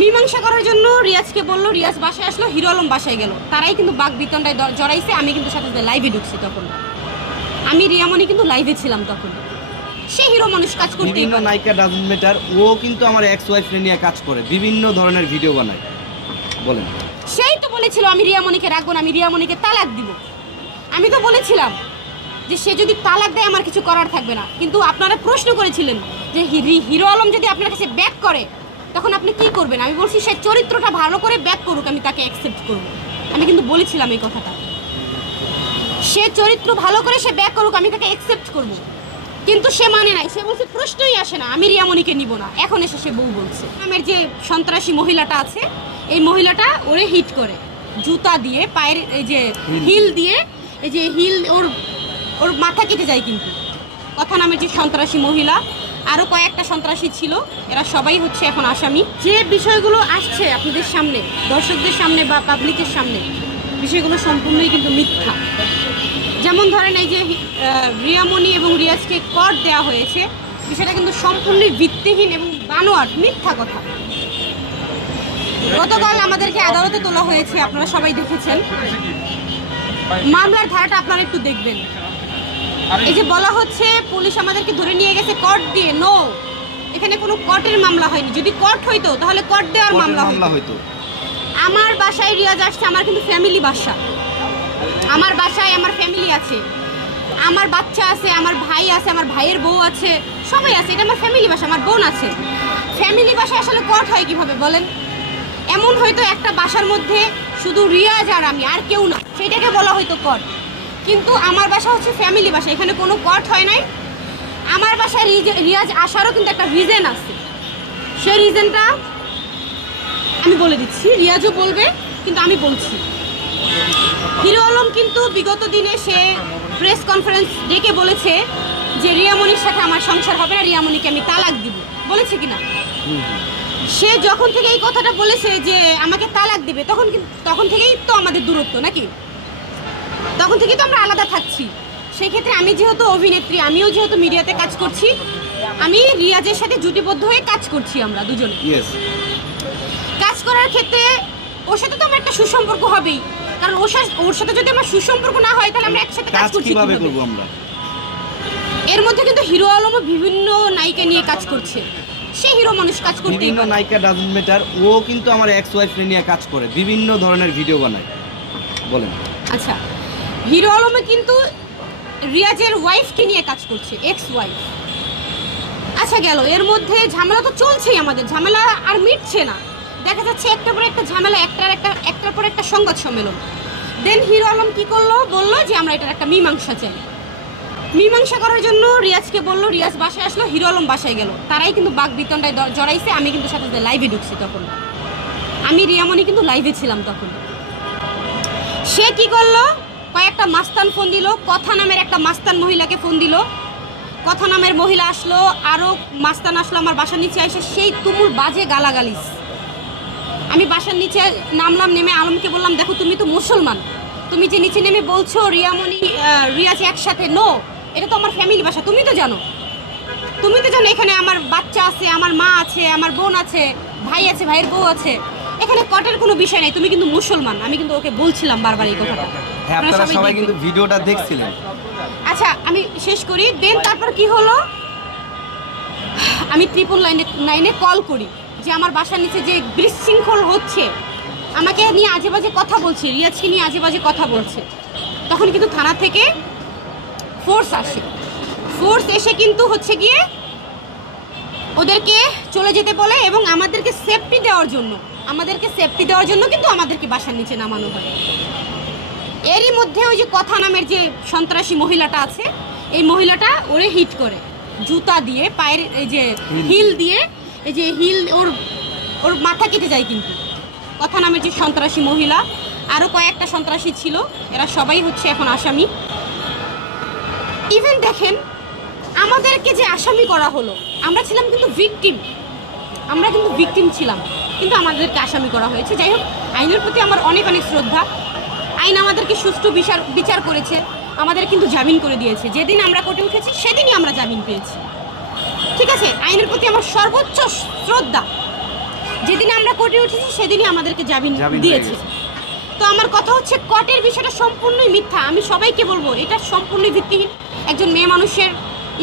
মীমাংসা করার জন্য রিয়াজকে বলল রিয়াজ বাসায় আসলো হিরো আলম বাসায় গেল। তারাই কিন্তু বাঘ বিতণ্ডায় জড়াইছে আমি কিন্তু সাথে সাথে লাইভে ঢুকছি তখন। আমি রিয়ামণি কিন্তু লাইভে ছিলাম তখন। সে হিরো মানুষ কাজ করতেই বিভিন্ন নায়িকা ডাজন্ট ম্যাটার ও কিন্তু আমার এক্স ওয়াইফ নিয়ে কাজ করে বিভিন্ন ধরনের ভিডিও বানায়। বলেন। সেই তো বলেছিল আমি রিয়ামণিকে রাখব না আমি রিয়ামণিকে তালাক দিব। আমি তো বলেছিলাম যে সে যদি তালাক দেয় আমার কিছু করার থাকবে না। কিন্তু আপনারা প্রশ্ন করেছিলেন যে হিরো আলম যদি আপনার কাছে ব্যাক করে তখন আপনি কি করবেন? আমি বলছি সে চরিত্রটা ভালো করে ব্যাক করুক আমি তাকে অ্যাকসেপ্ট করব। আমি কিন্তু বলেছিলাম এই কথাটা। সে চরিত্র ভালো করে সে ব্যাক করুক আমি তাকে অ্যাকসেপ্ট করব। কিন্তু সে মানে নাই। সে বলছে প্রশ্নই আসে না আমি রিয়ামণিকে নিব না। এখন এসে সে বউ বলছে। আমার যে সন্ত্রাসী মহিলাটা আছে এই মহিলাটা ওরে হিট করে। জুতা দিয়ে পায়ের এই যে হিল দিয়ে এই যে হিল ওর ওর মাথা কেটে যায় কিন্তু। কথা নামের যে সন্ত্রাসী মহিলা আরও কয়েকটা সন্ত্রাসী ছিল, এরা সবাই হচ্ছে এখন আসামি। যে বিষয়গুলো আসছে আপনাদের সামনে, দর্শকদের সামনে বা পাবলিকের সামনে, বিষয়গুলো সম্পূর্ণই কিন্তু মিথ্যা। যেমন ধরেন এই যে রিয়ামণি এবং রিয়াজকে কর দেওয়া হয়েছে, বিষয়টা কিন্তু সম্পূর্ণই ভিত্তিহীন এবং বানোয়াট, মিথ্যা কথা। গতকাল আমাদেরকে আদালতে তোলা হয়েছে, আপনারা সবাই দেখেছেন। মামলার ধারাটা আপনারা একটু দেখবেন। এই যে বলা হচ্ছে পুলিশ আমাদেরকে ধরে নিয়ে গেছে কোর্ট দিয়ে। নো এখানে কোনো কোর্টের মামলা হয়নি। যদি কোর্ট হইতো তাহলে কোর্ট দেওয়ার মামলা মামলা হইতো। আমার বাসায় রিয়াজ আসছে আমার কিন্তু ফ্যামিলি বাসা। আমার বাসায় আমার ফ্যামিলি আছে। আমার বাচ্চা আছে আমার ভাই আছে আমার ভাইয়ের বউ আছে সবাই আছে। এটা আমার ফ্যামিলি বাসা আমার বোন আছে। ফ্যামিলি বাসা আসলে কট হয় কীভাবে বলেন? এমন হয়তো একটা বাসার মধ্যে শুধু রিয়াজ আর আমি আর কেউ না। সেটাকে বলা হয়তো কট কিন্তু আমার বাসা হচ্ছে ফ্যামিলি বাসা, এখানে কোনো কট হয় নাই। আমার বাসায় রিয়াজ আসারও কিন্তু একটা রিজন আছে। সেই রিজনটা আমি বলে দিচ্ছি, রিয়াজও বলবে, কিন্তু আমি বলছি। হিরো আলম কিন্তু বিগত দিনে সে প্রেস কনফারেন্স ডেকে বলেছে যে রিয়ামণির সাথে আমার সংসার হবে না, রিয়ামণিকে আমি তালাক দিব। বলেছে কিনা। সে যখন থেকে এই কথাটা বলেছে যে আমাকে তালাক দিবে, তখন তখন থেকেই তো আমাদের দূরত্ব, নাকি? তখন থেকে তো আমরা আলাদা থাকছি। সেই ক্ষেত্রে আমি যেহেতু অভিনেত্রী আমিও যেহেতু মিডিয়াতে কাজ করছি আমি রিয়াজের সাথে জুটিবদ্ধ হয়ে কাজ করছি আমরা দুজনে। কাজ করার ক্ষেত্রে ওর সাথে তো আমার একটা সুসম্পর্ক হবেই। কারণ ওর সাথে ওর সাথে যদি আমার সুসম্পর্ক না হয় তাহলে আমরা একসাথে কাজ করছি কীভাবে? করব আমরা? এর মধ্যে কিন্তু হিরো আলমও বিভিন্ন নায়িকা নিয়ে কাজ করছে। সে হিরো মানুষ কাজ করতেই বিভিন্ন নায়িকা ডাজন্ট ম্যাটার ও কিন্তু আমার এক্স ওয়াইফ নিয়ে কাজ করে বিভিন্ন ধরনের ভিডিও বানায়। বলেন। আচ্ছা হিরো আলমে কিন্তু রিয়াজের ওয়াইফকে নিয়ে কাজ করছে এক্স ওয়াইফ আচ্ছা গেল, এর মধ্যে ঝামেলা তো চলছেই আমাদের, ঝামেলা আর মিটছে না। দেখা যাচ্ছে একটা পর একটা ঝামেলা, একটার একটা, একটার পর একটা সংবাদ সম্মেলন। দেন হিরো আলম কী করল? বলল যে আমরা এটার একটা মীমাংসা চাই। মীমাংসা করার জন্য রিয়াজকে বলল, রিয়াজ বাসায় আসলো, হিরো আলম বাসায় গেল। তারাই কিন্তু বাঘ বিতণ্ডায় জড়াইছে, আমি কিন্তু সাথে সাথে লাইভে ঢুকছি তখন। আমি রিয়ামণি কিন্তু লাইভে ছিলাম তখন। সে কি করল? কয়েকটা মাস্তান ফোন দিল, কথা নামের একটা মাস্তান মহিলাকে ফোন দিল। কথা নামের মহিলা আসলো আরও মাস্তান আসলো আমার বাসার নিচে এসে সেই তুমুল বাজে গালাগালিস। আমি বাসার নিচে নামলাম, নেমে আলমকে বললাম, দেখো, তুমি তো মুসলমান। তুমি যে নিচে নেমে বলছো, রিয়ামণি রিয়াজ একসাথে, নো, এটা তো আমার ফ্যামিলি বাসা, তুমি তো জানো। তুমি তো জানো এখানে আমার বাচ্চা আছে, আমার মা আছে, আমার বোন আছে, ভাই আছে, ভাইয়ের বউ আছে। এখানে কটের কোনো বিষয় নাই তুমি কিন্তু মুসলমান আমি কিন্তু ওকে বলছিলাম বারবার এই কথাটা। হ্যাঁ আপনারা সবাই কিন্তু ভিডিওটা দেখছিলেন। আচ্ছা আমি শেষ করি। দেন তারপর কি হলো? আমি ট্রিপল লাইনে লাইনে কল করি যে আমার বাসার নিচে যে বিশৃঙ্খল হচ্ছে আমাকে নিয়ে আজে বাজে কথা বলছে রিয়াজকে নিয়ে আজে বাজে কথা বলছে। তখন কিন্তু থানা থেকে ফোর্স আসে। ফোর্স এসে কিন্তু হচ্ছে গিয়ে ওদেরকে চলে যেতে বলে এবং আমাদেরকে সেফটি দেওয়ার জন্য আমাদেরকে সেফটি দেওয়ার জন্য কিন্তু আমাদেরকে বাসার নিচে নামানো হয়। এরই মধ্যে ওই যে কথা নামের যে সন্ত্রাসী মহিলাটা আছে এই মহিলাটা ওরে হিট করে। জুতা দিয়ে পায়ের এই যে হিল। দিয়ে এই যে হিল ওর ওর মাথা কেটে যায় কিন্তু। কথা নামের যে সন্ত্রাসী মহিলা আরও কয়েকটা সন্ত্রাসী ছিল এরা সবাই হচ্ছে এখন আসামি। ইভেন দেখেন আমাদেরকে যে আসামি করা হলো আমরা ছিলাম কিন্তু ভিকটিম আমরা কিন্তু ভিকটিম ছিলাম। কিন্তু আমাদেরকে আসামি করা হয়েছে। যাই হোক আইনের প্রতি আমার অনেক অনেক শ্রদ্ধা। আইন আমাদেরকে সুষ্ঠু বিচার বিচার করেছে। আমাদের কিন্তু জামিন করে দিয়েছে। যেদিন আমরা কোর্টে উঠেছি সেদিনই আমরা জামিন পেয়েছি। ঠিক আছে? আইনের প্রতি আমার সর্বোচ্চ শ্রদ্ধা। যেদিন আমরা কোর্টে উঠেছি সেদিনই আমাদেরকে জামিন দিয়েছে। তো আমার কথা হচ্ছে কটের বিষয়টা সম্পূর্ণই মিথ্যা। আমি সবাইকে বলব এটা সম্পূর্ণই ভিত্তিহীন। একজন মেয়ে মানুষের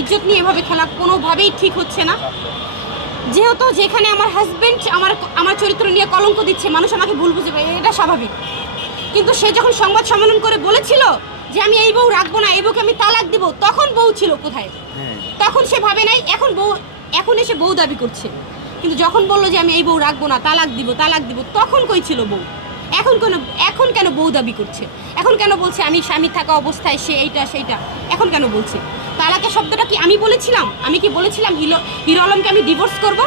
ইজ্জত নিয়ে এভাবে খেলা কোনোভাবেই ঠিক হচ্ছে না। যেহেতু যেখানে আমার হাজব্যান্ড আমার আমার চরিত্র নিয়ে কলঙ্ক দিচ্ছে মানুষ আমাকে ভুল বুঝে এটা স্বাভাবিক। কিন্তু সে যখন সংবাদ সম্মেলন করে বলেছিল যে আমি এই বউ রাখব না এই বউকে আমি তালাক দিব তখন বউ ছিল কোথায়? হ্যাঁ। তখন সে ভাবে নাই এখন বউ এখন এসে বউ দাবি করছে। কিন্তু যখন বলল যে আমি এই বউ রাখব না তালাক দিব তালাক দিব তখন কই ছিল বউ? এখন কেন এখন কেন বউ দাবি করছে? এখন কেন বলছে আমি স্বামী থাকা অবস্থায় সে এইটা সেইটা? এখন কেন বলছে? শব্দটা কি আমি বলেছিলাম? আমি কি বলেছিলাম হিরো হিরো আলমকে আমি ডিভোর্স করব?